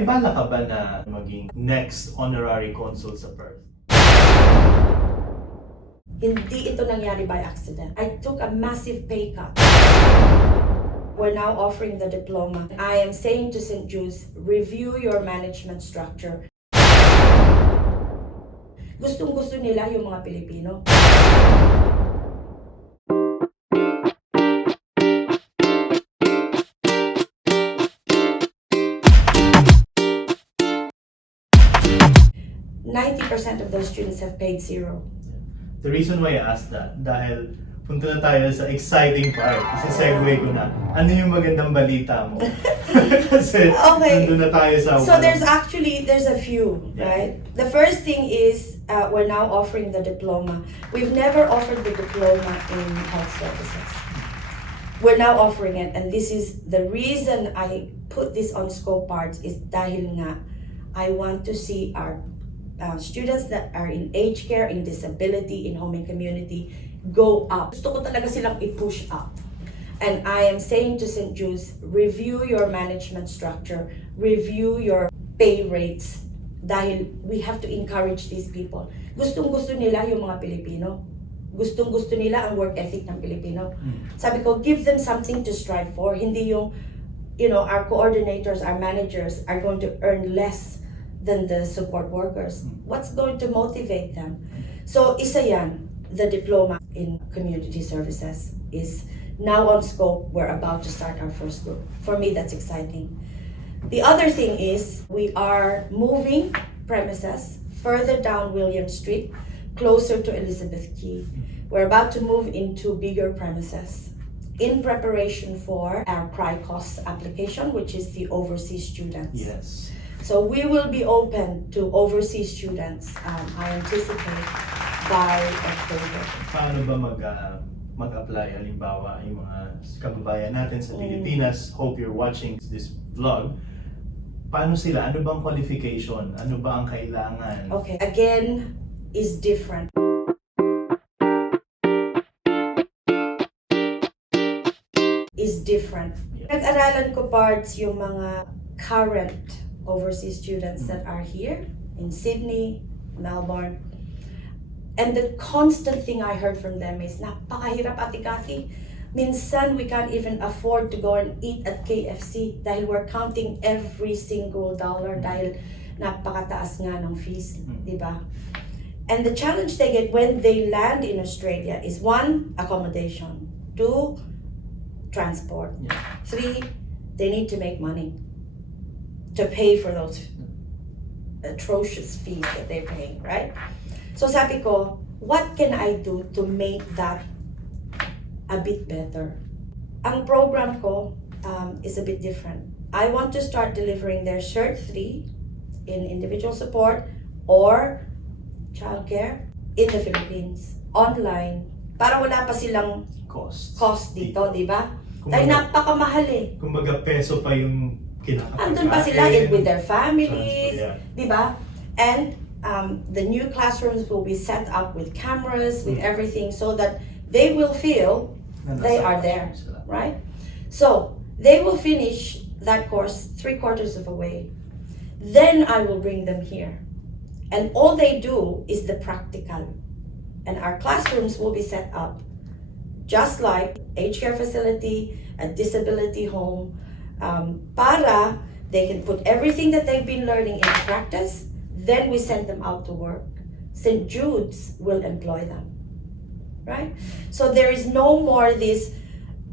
May bala ka ba na maging next honorary consul sa Perth? Hindi ito nangyari by accident. I took a massive pay cut. We're now offering the diploma. I am saying to St. Jude's, review your management structure. Gustong-gusto nila yung mga Pilipino. %90 of those students have paid zero. The reason why I asked that, dahil punta na tayo sa exciting part. Isa-segue ko na. Ano yung magandang balita mo? Kasi nandun na tayo sa... So there's a few, right? The first thing is, we're now offering the diploma. We've never offered the diploma in health services. We're now offering it, and this is the reason I put this on scope parts is dahil nga, I want to see our students that are in aged care, in disability, in home and community, go up. Gusto ko talaga silang i-push up. And I am saying to St. Jude's, review your management structure, review your pay rates, dahil we have to encourage these people. Gustong-gusto nila yung mga Pilipino. Gustong-gusto nila ang work ethic ng Pilipino. Sabi ko, give them something to strive for. Hindi yung, our coordinators, our managers are going to earn less than the support workers. What's going to motivate them? So, isa yan, the diploma in community services is now on scope. We're about to start our first group. For me, that's exciting. The other thing is we are moving premises further down William Street, closer to Elizabeth Quay. We're about to move into bigger premises in preparation for our CRICOS application, which is the overseas students. Yes. So we will be open to overseas students, I anticipate, by October. Paano ba mag-apply, halimbawa, yung mga kababayan natin sa Pilipinas? Hope you're watching this vlog. Paano sila? Ano bang qualification? Ano ba ang kailangan? Okay, again, is different. Is different. Nag-aralan ko parts yung mga current overseas students that are here in Sydney, Melbourne. And the constant thing I heard from them is, napakahirap, Ate Cathy. Minsan, we can't even afford to go and eat at KFC dahil we're counting every single dollar dahil napakataas nga ng fees, di ba? And the challenge they get when they land in Australia is 1, accommodation, 2, transport, 3, they need to make money to pay for those atrocious fees that they're paying, right? So sabi ko, what can I do to make that a bit better? Ang program ko is a bit different. I want to start delivering their Cert 3 in individual support or childcare in the Philippines, online, para wala pa silang cost dito, di ba? Dahil napakamahal eh. Kumbaga peso pa yung kinakapagkain. Andun pa sila with their families, di ba? And the new classrooms will be set up with cameras, with everything, so that they will feel they are there, right? So, they will finish that course 3/4 of the way. Then I will bring them here. And all they do is the practical. And our classrooms will be set up just like aged care facility, a disability home, para they can put everything that they've been learning into practice. Then we send them out to work. St. Jude's will employ them, right? So there is no more this,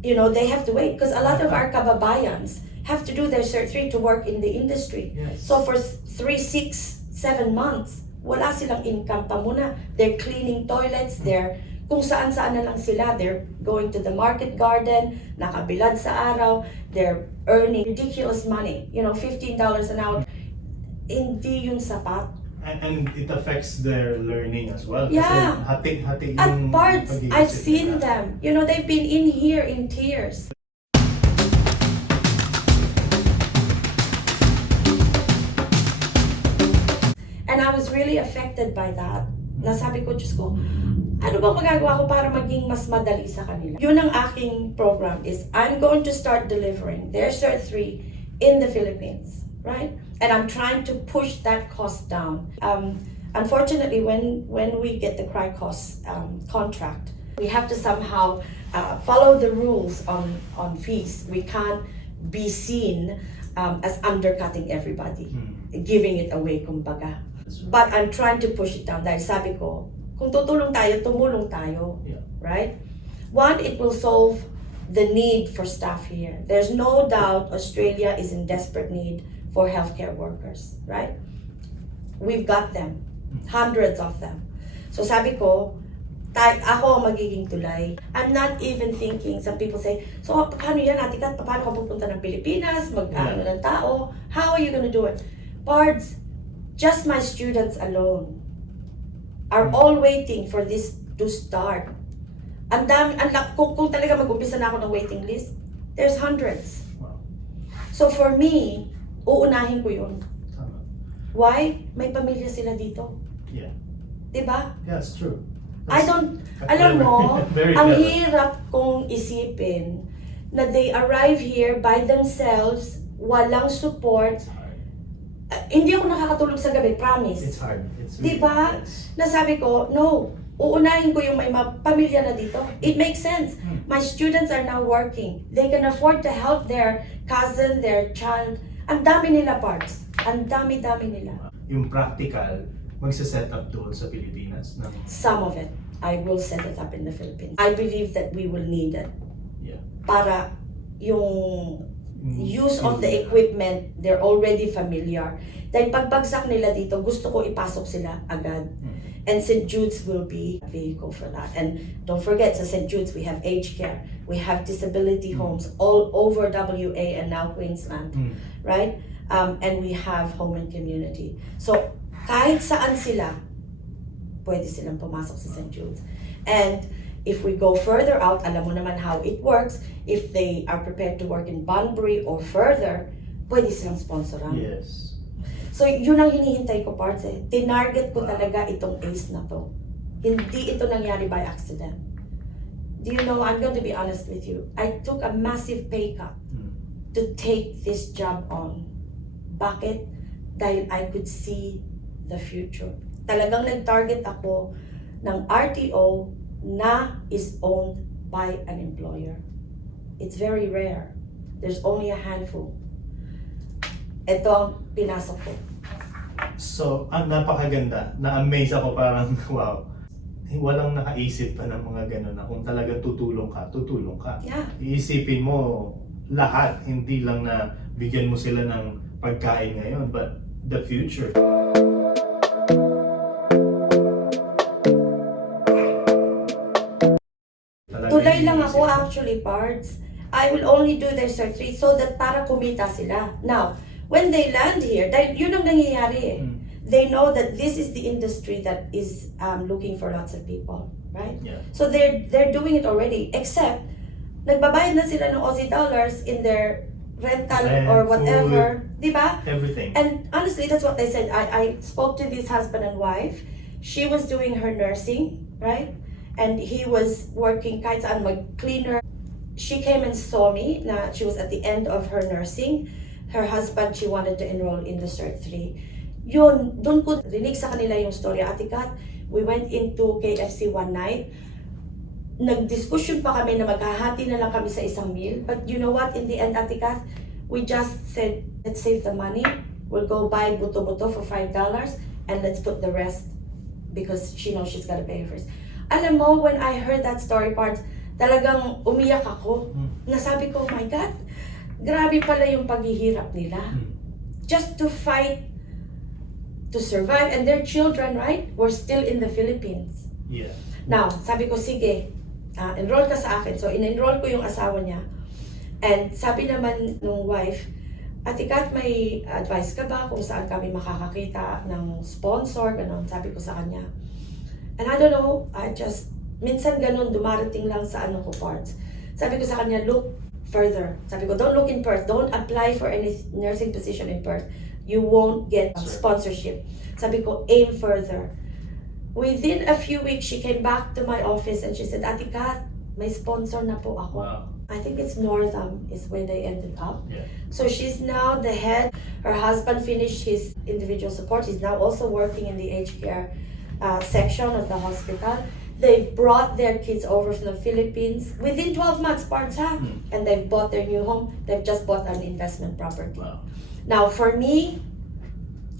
they have to wait because a lot of our kababayans have to do their Cert 3 to work in the industry. Yes. So for 3, 6, 7 months, wala silang income pa muna. They're cleaning toilets, they're kung saan-saan na lang sila. They're going to the market garden, nakabilad sa araw, they're earning ridiculous money, $15 an hour. Hindi yun sapat. And it affects their learning as well. Yeah. Kasi hati yung At parts, pag-iisip I've seen nila. them. They've been in here in tears. And I was really affected by that. Nasabi ko, Diyos ko, ano ba magagawa ko para maging mas madali sa kanila? Yun ang aking program is I'm going to start delivering their Cert 3 in the Philippines, right? And I'm trying to push that cost down. Unfortunately, when we get the cry cost contract, we have to somehow follow the rules on fees. We can't be seen as undercutting everybody, giving it away, kumbaga. But I'm trying to push it down dahil sabi ko, kung tutulong tayo, tumulong tayo, right? One, it will solve the need for staff here. There's no doubt Australia is in desperate need for healthcare workers, right? We've got them, hundreds of them. So sabi ko, ako ang magiging tulay. I'm not even thinking, some people say, so paano yan, Ate Kat, paano ka pupunta ng Pilipinas, mag-ano ng tao, how are you gonna do it? Pards, just my students alone are all waiting for this to start. Ang dami, kung talaga mag-umpisa na ako ng waiting list, there's hundreds. Wow. So for me, uunahin ko yun. Tama. Why? May pamilya sila dito. Yeah. Diba? Yeah, it's true. Alam mo, Very ang clever. hirap kong isipin na they arrive here by themselves, walang support. It's hard. Hindi ako nakakatulog sa gabi, promise. It's hard. It's really, Diba? yes. Nasabi ko, no, uunahin ko yung may pamilya na dito. It makes sense. My students are now working. They can afford to help their cousin, their child. Ang dami nila, parts. Ang dami-dami nila. Yung practical, magsa-set up doon sa Pilipinas. Some of it, I will set it up in the Philippines. I believe that we will need it. Yeah. Para yung use of the equipment, they're already familiar. Dahil pagbagsak nila dito, gusto ko ipasok sila agad. And St. Jude's will be a vehicle for that. And don't forget, sa St. Jude's, we have aged care. We have disability homes all over WA and now Queensland. Right? And we have home and community. So, kahit saan sila, pwede silang pumasok sa St. Jude's. And if we go further out, alam mo naman how it works. If they are prepared to work in Bunbury or further, pwede silang sponsoran. Yes. So, yun ang hinihintay ko, parts eh. Tinarget ko talaga itong AICE na to. Hindi ito nangyari by accident. Do you know, I'm going to be honest with you. I took a massive pay cut to take this job on. Bakit? Dahil I could see the future. Talagang nag-target ako ng RTO na is owned by an employer. It's very rare. There's only a handful. Ito ang pinasok ko. So, napakaganda. Na-amaze ako parang, wow. Walang nakaisip pa ng mga gano'n na kung talagang tutulong ka, tutulong ka. Yeah. Iisipin mo lahat, hindi lang na bigyan mo sila ng pagkain ngayon, but the future. Tulay lang ako actually, parts. I will only do their surgery so that para kumita sila. Now, when they land here, dahil yun ang nangyayari eh. They know that this is the industry that is looking for lots of people, right? Yeah. So they're doing it already, except nagbabayad na sila ng Aussie dollars in their rental Rent, or whatever, di ba? Everything. And honestly, that's what they said. I spoke to this husband and wife. She was doing her nursing, right? And he was working kahit saan mag-cleaner. She came and saw me na she was at the end of her nursing. Her husband, she wanted to enroll in the Cert 3. Yun, doon ko rinig sa kanila yung story. Ate Kat, we went into KFC one night. Nag-discussion pa kami na maghahati na lang kami sa isang meal. But you know what? In the end, Ate Kat, we just said, let's save the money. We'll go buy buto-buto for $5 and let's put the rest because she knows she's gotta pay first. Alam mo, when I heard that story, parts, talagang umiyak ako. Nasabi ko, oh my God, grabe pala yung paghihirap nila. Just to fight, to survive, and their children, right, were still in the Philippines. Yeah. Now, sabi ko, sige, enroll ka sa akin. So, in-enroll ko yung asawa niya. And sabi naman nung wife, Ate Kat, may advice ka ba kung saan kami makakakita ng sponsor? Ganon, sabi ko sa kanya. And I don't know, minsan ganon, dumarating lang sa ano ko parts. Sabi ko sa kanya, look further. Sabi ko, don't look in Perth. Don't apply for any nursing position in Perth. You won't get sponsorship. Sabi ko, aim further. Within a few weeks, she came back to my office and she said, Ate Kat, may sponsor na po ako. Wow. I think it's Northam is where they ended up. Yeah. So she's now the head. Her husband finished his individual support. He's now also working in the aged care section of the hospital. They've brought their kids over from the Philippines within 12 months, parts ha? And they've bought their new home. They've just bought an investment property. Wow. Now, for me,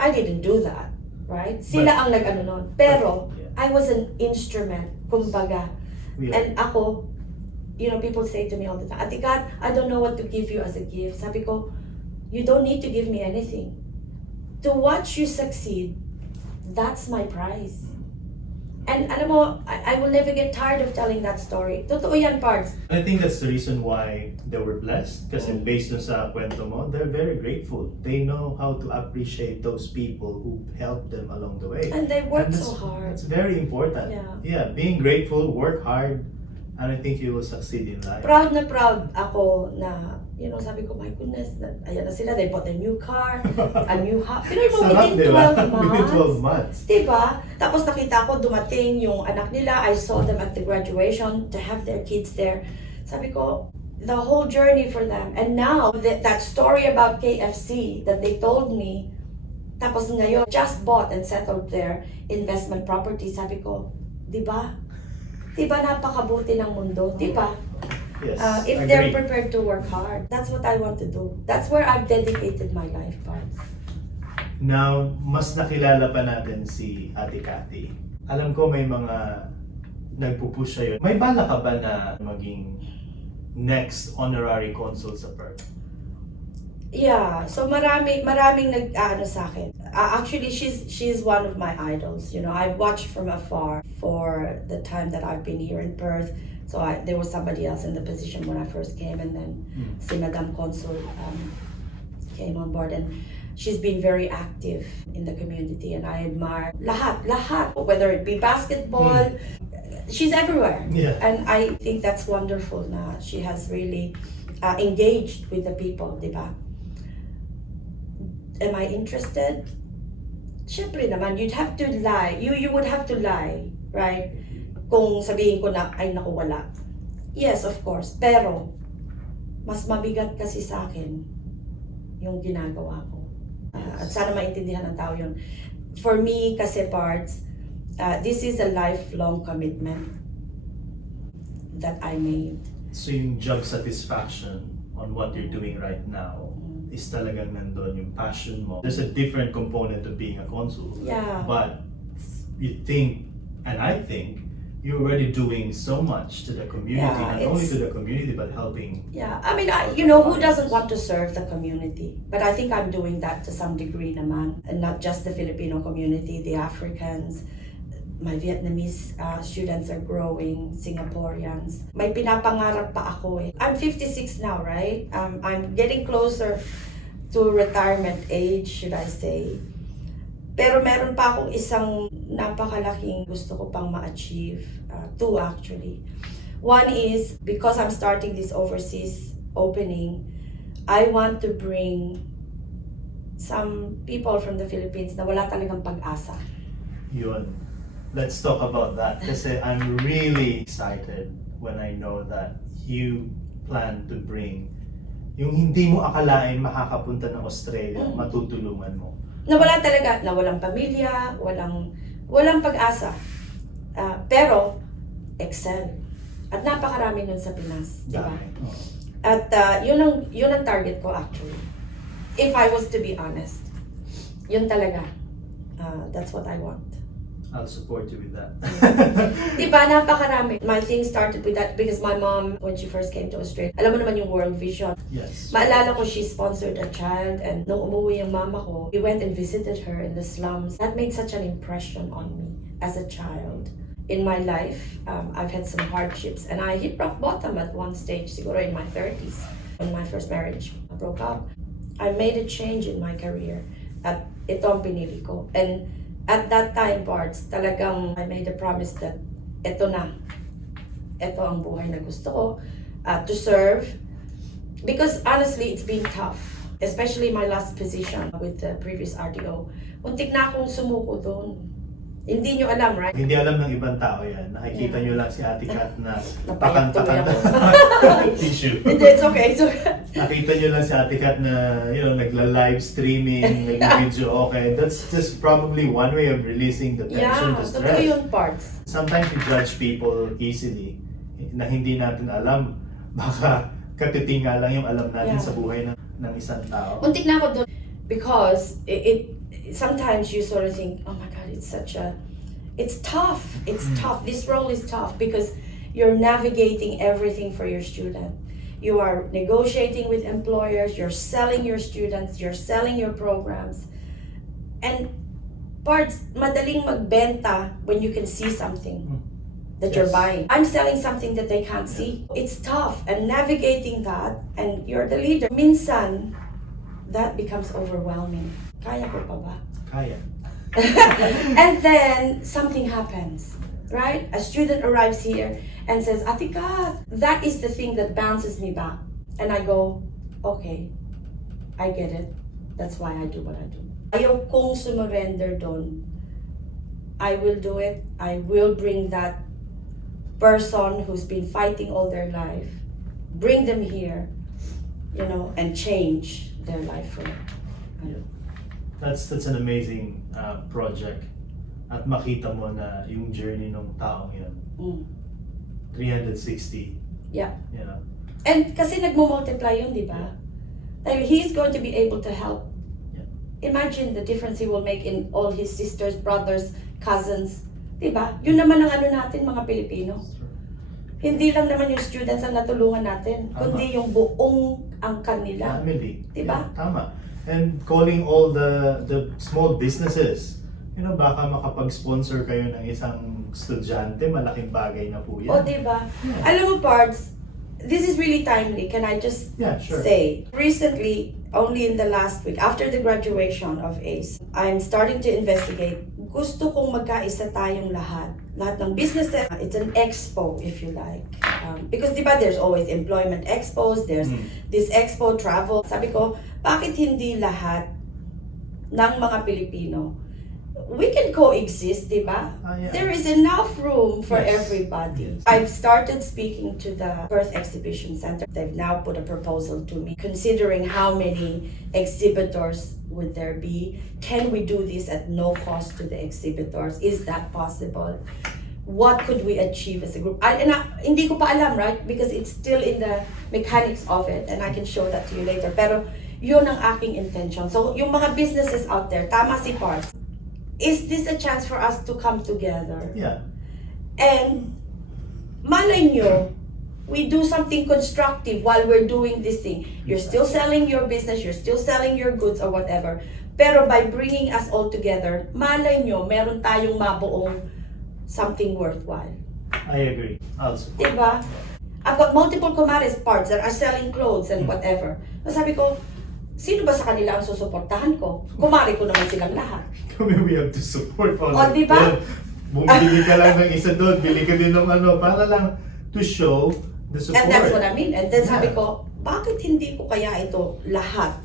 I didn't do that, right? Sila ang nag-ano nun. Pero, I was an instrument, kumbaga. Yeah. And ako, you know, people say to me all the time, Ate Kat, I don't know what to give you as a gift. Sabi ko, you don't need to give me anything. To watch you succeed, that's my prize. And alam mo, I will never get tired of telling that story. Totoo yan, parts. I think that's the reason why they were blessed. Kasi based on sa kwento mo, they're very grateful. They know how to appreciate those people who helped them along the way. And they work And so hard. That's very important. Yeah. Being grateful, work hard, and I think you will succeed in life. Proud na proud ako na, you know, sabi ko, my goodness, ayan na sila, they bought a new car, a new house. Pero yung Sarap, within diba? 12 months. Within 12 months. Diba? Tapos nakita ko dumating yung anak nila. I saw them at the graduation to have their kids there. Sabi ko, the whole journey for them. And now, that story about KFC that they told me, tapos ngayon, just bought and settled their investment property. Sabi ko, diba? Diba napakabuti ng mundo? Diba? Yes, If they're prepared to work hard. That's what I want to do. That's where I've dedicated my life, parts. Now, mas nakilala pa natin si Ate Cathy. Alam ko may mga nagpupush sa'yo. May bala ka ba na maging next honorary consul sa Perth? Yeah, so maraming nag-ano sa akin. Actually, she's one of my idols. You know, I've watched from afar for the time that I've been here in Perth. So there was somebody else in the position when I first came, and then si Madam Consul came on board, and she's been very active in the community, and I admire lahat, whether it be basketball, she's everywhere. Yeah. And I think that's wonderful na she has really engaged with the people, di ba? Am I interested? Syempre naman, you'd have to lie. You would have to lie, right? Kung sabihin ko na, ay naku, wala. Yes, of course. Pero, mas mabigat kasi sa akin yung ginagawa ko. At sana maintindihan ng tao yun. For me, kasi parts, this is a lifelong commitment that I made. So yung job satisfaction on what you're doing right now is talagang nandun yung passion mo. There's a different component of being a consul. Yeah. But you think, and I think, you're already doing so much to the community, Yeah, not only to the community, but helping. Yeah, I mean, you know, who doesn't want to serve the community? But I think I'm doing that to some degree naman. And not just the Filipino community, the Africans, my Vietnamese students are growing, Singaporeans. May pinapangarap pa ako eh. I'm 56 now, right? I'm getting closer to retirement age, should I say. Pero meron pa akong isang napakalaking gusto ko pang ma-achieve. Two actually. One is, because I'm starting this overseas opening, I want to bring some people from the Philippines na wala talagang pag-asa. Yun. Let's talk about that. Kasi I'm really excited when I know that you plan to bring yung hindi mo akalain makakapunta ng Australia, matutulungan mo. Na wala talaga, na walang pamilya, walang pag-asa. Pero, excel. At napakarami nun sa Pinas, di ba? At yun ang target ko actually. If I was to be honest. Yun talaga. That's what I want. I'll support you with that. Diba, napakarami. My thing started with that because my mom, when she first came to Australia, alam mo naman yung World Vision. Yes. Maalala ko, she sponsored a child, and nung umuwi yung mama ko, we went and visited her in the slums. That made such an impression on me as a child. In my life, I've had some hardships, and I hit rock bottom at one stage, siguro in my 30s, when my first marriage broke up. I made a change in my career, at ito ang pinili ko. And at that time, parts, talagang I made a promise that ito ang buhay na gusto ko, to serve. Because honestly, it's been tough. Especially my last position with the previous RTO. Muntik na akong sumuko doon. Hindi nyo alam, right? Hindi alam ng ibang tao yan. Nakikita nyo lang si Ate Kat na Napayat tuloy pakanta. Tissue. Hindi, it's okay, it's okay. Nakita nyo lang si Ate Kat na, nagla-live streaming, nag-video. Okay, that's just probably one way of releasing the tension, the totoo stress. yun parts. Sometimes we judge people easily na hindi natin alam. Baka katiting nga lang yung alam natin sa buhay ng isang tao. Muntik na ako doon because sometimes you sort of think, oh my God, it's tough. It's tough. This role is tough because you're navigating everything for your student. You are negotiating with employers, you're selling your students, you're selling your programs. And parts, madaling magbenta when you can see something that you're buying. I'm selling something that they can't see. It's tough, and navigating that, and you're the leader. Minsan, that becomes overwhelming. Kaya ko pa ba? Kaya. And then something happens, right? A student arrives here and says, Ate Kat, that is the thing that bounces me back. And I go, okay, I get it. That's why I do what I do. Ayaw kong sumurrender doon. I will do it. I will bring that person who's been fighting all their life, bring them here, and change their life for them. That's an amazing project. At makita mo na yung journey ng taong yun. 360. Yeah. You know? And kasi nagmo-multiply yun, di ba? Like, he's going to be able to help. Yeah. Imagine the difference he will make in all his sisters, brothers, cousins. Di ba? Yun naman ang natin, mga Pilipino. Hindi lang naman yung students ang natulungan natin, kundi yung buong angkan nila. Family. Di ba? Yeah, tama. And calling all the small businesses. Baka makapag-sponsor kayo ng isang estudyante, malaking bagay na po yan. O, di ba? Alam mo, Pards, this is really timely. Can I just say? Recently, only in the last week, after the graduation of AICE, I'm starting to investigate. Gusto kong magkaisa tayong lahat. Lahat ng businesses. It's an expo, if you like. Because di ba, there's always employment expos, there's this expo, travel. Sabi ko, bakit hindi lahat ng mga Pilipino? We can coexist, di ba? There is enough room for everybody. I've started speaking to the Perth Exhibition Center. They've now put a proposal to me, considering how many exhibitors would there be. Can we do this at no cost to the exhibitors? Is that possible? What could we achieve as a group? Hindi ko pa alam, right? Because it's still in the mechanics of it, and I can show that to you later. Pero yun ang aking intention. So yung mga businesses out there, tama si Parts. Is this a chance for us to come together? Yeah. And malay nyo, we do something constructive while we're doing this thing. You're still selling your business, you're still selling your goods or whatever. Pero by bringing us all together, malay nyo, meron tayong mabuong something worthwhile. I agree. Also. Diba? I've got multiple comares Parts that are selling clothes and whatever. Sabi ko, sino ba sa kanila ang susuportahan ko? Kumari ko naman silang lahat. We have to support all O, diba? Bumili ka lang ng isa doon, bili ka din ng para lang to show the support. And that's what I mean. And then sabi ko, bakit hindi ko kaya ito lahat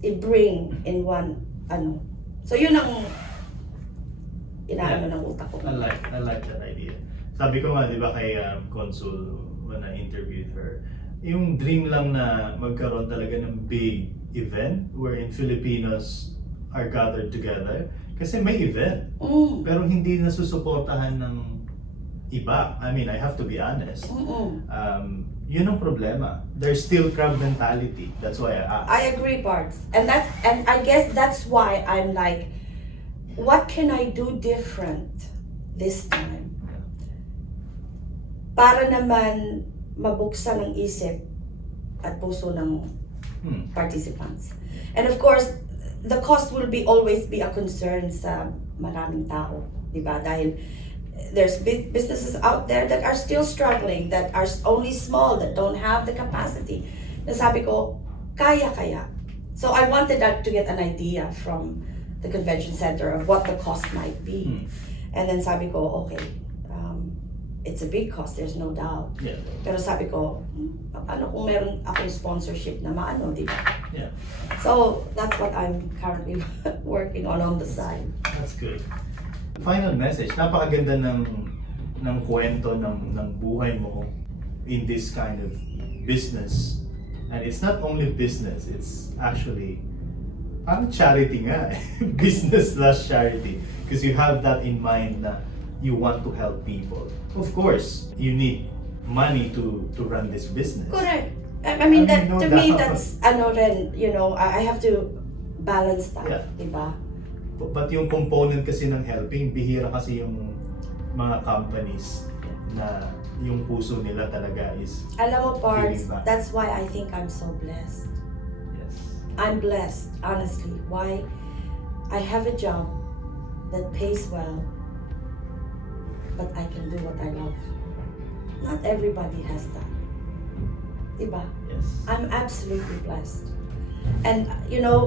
i-bring in one, So yun ang inaano ng utak ko. I like that idea. Sabi ko nga, di ba kay Consul, when I interviewed her, yung dream lang na magkaroon talaga ng big event wherein Filipinos are gathered together. Kasi may event, pero hindi nasusuportahan ng iba. I mean, I have to be honest. Yun ang problema. There's still crab mentality. That's why I asked. I agree, Parts. And I guess that's why I'm like, what can I do different this time? Para naman mabuksan ang isip at puso ng participants. And of course, the cost will always be a concern sa maraming tao, di ba? Dahil there's businesses out there that are still struggling, that are only small, that don't have the capacity. Nasabi ko, kaya. So I wanted to get an idea from the convention center of what the cost might be. And then sabi ko, okay, it's a big cost, there's no doubt. Yeah. Pero sabi ko, paano kung meron akong sponsorship na maano, di ba? Yeah. So that's what I'm currently working on the side. That's good. Final message, napakaganda ng kwento ng buhay mo in this kind of business. And it's not only business, it's actually parang charity nga. Business slash charity. Because you have that in mind na you want to help people. Of course, you need money to run this business. Correct. I mean, that, no to me, doubt. that's, ren, I have to balance that, Yeah. diba? But yung component kasi ng helping, bihira kasi yung mga companies na yung puso nila talaga is Alam mo, Parts, giving back. that's why I think I'm so blessed. Yes. I'm blessed, honestly. Why? I have a job that pays well, but I can do what I love. Not everybody has that. Diba? Yes. I'm absolutely blessed. And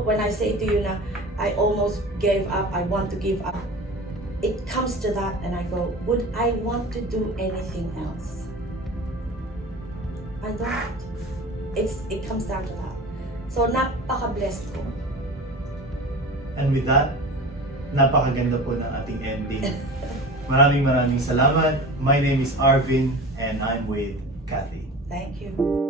when I say to you na, I almost gave up, I want to give up, it comes to that and I go, would I want to do anything else? I don't. It comes down to that. So, napaka-blessed ko. And with that, napakaganda po ng ating ending. Maraming salamat. My name is Arvin and I'm with Cathy. Thank you.